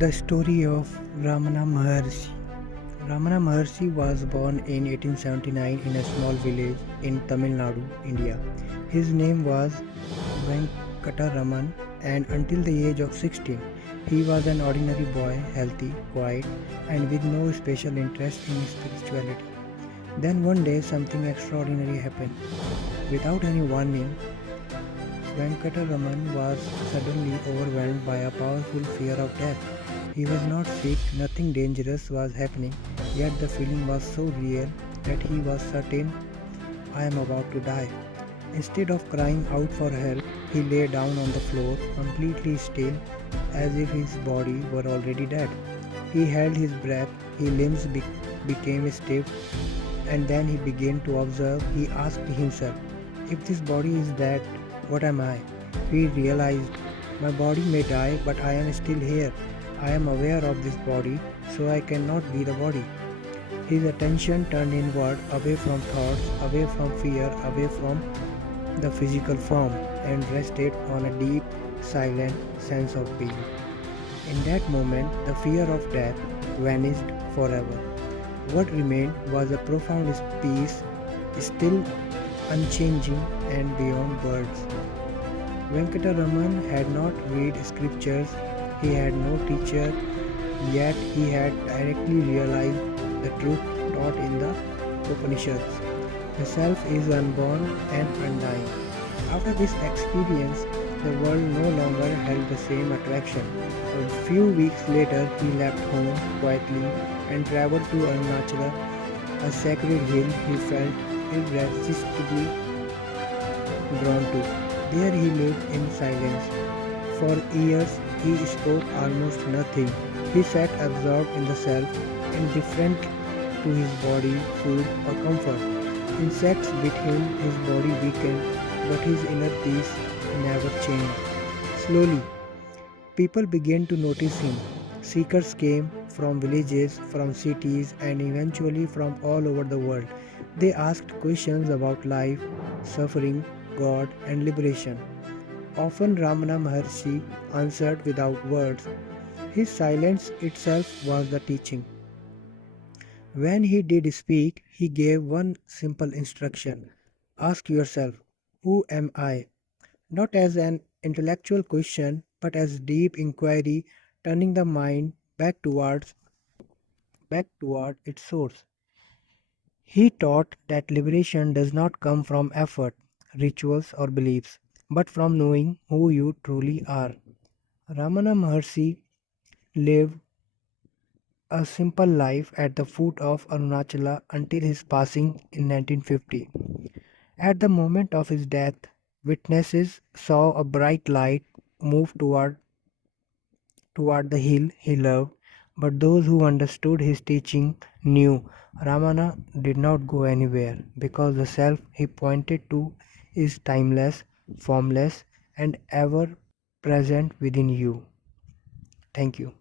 The story of Ramana Maharshi. Ramana Maharshi was born in 1879 in a small village in Tamil Nadu, India. His name was Venkataraman, and until the age of 16, he was an ordinary boy, healthy, quiet, and with no special interest in spirituality. Then one day something extraordinary happened. Without any warning, Venkataraman was suddenly overwhelmed by a powerful fear of death. He was not sick, nothing dangerous was happening, yet the feeling was so real that he was certain, I am about to die. Instead of crying out for help, he lay down on the floor, completely still, as if his body were already dead. He held his breath, his limbs became stiff, and then he began to observe. He asked himself, if this body is dead, what am I? He realized, my body may die, but I am still here. I am aware of this body, so I cannot be the body. His attention turned inward, away from thoughts, away from fear, away from the physical form, and rested on a deep, silent sense of being. In that moment, the fear of death vanished forever. What remained was a profound peace, still unchanging and beyond words. Venkataraman had not read scriptures, he had no teacher, yet he had directly realized the truth taught in the Upanishads. The self is unborn and undying. After this experience, the world no longer held the same attraction. A few weeks later, he left home quietly and traveled to Arunachala, a sacred hill he felt irresistibly drawn to. There he lived in silence. For years he spoke almost nothing. He sat absorbed in the self, indifferent to his body, food or comfort. Insects bit him, his body weakened, but his inner peace never changed. Slowly, people began to notice him. Seekers came from villages, from cities, and eventually from all over the world. They asked questions about life, suffering, God, and liberation. Often Ramana Maharshi answered without words. His silence itself was the teaching. When he did speak, he gave one simple instruction. Ask yourself, who am I? Not as an intellectual question, but as deep inquiry, turning the mind back toward its source. He taught that liberation does not come from effort, rituals, or beliefs, but from knowing who you truly are. Ramana Maharshi lived a simple life at the foot of Arunachala until his passing in 1950. At the moment of his death, witnesses saw a bright light move toward the hill he loved, but those who understood his teaching knew Ramana did not go anywhere because the self he pointed to is timeless, formless, and ever present within you. Thank you.